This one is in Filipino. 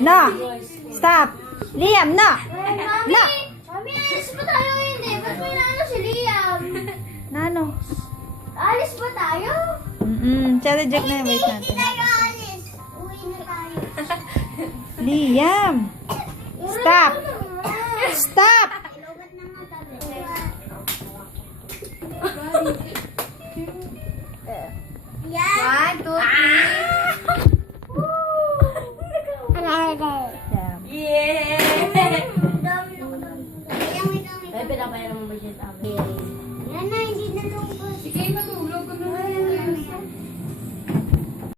No! Stop! Liam, no! No! Mami, alis ba tayo hindi? Ba't may naano si Liam? Nano? Alis ba tayo? Reject na yung wait Hindi natin. tayo alis. Uwi na tayo. Liam! Stop! Stop! Ilugat na nga tayo. Yan. 1, 2, 3. Yeah! Dami. Ay, pinapayaran mo ba siya sa amin?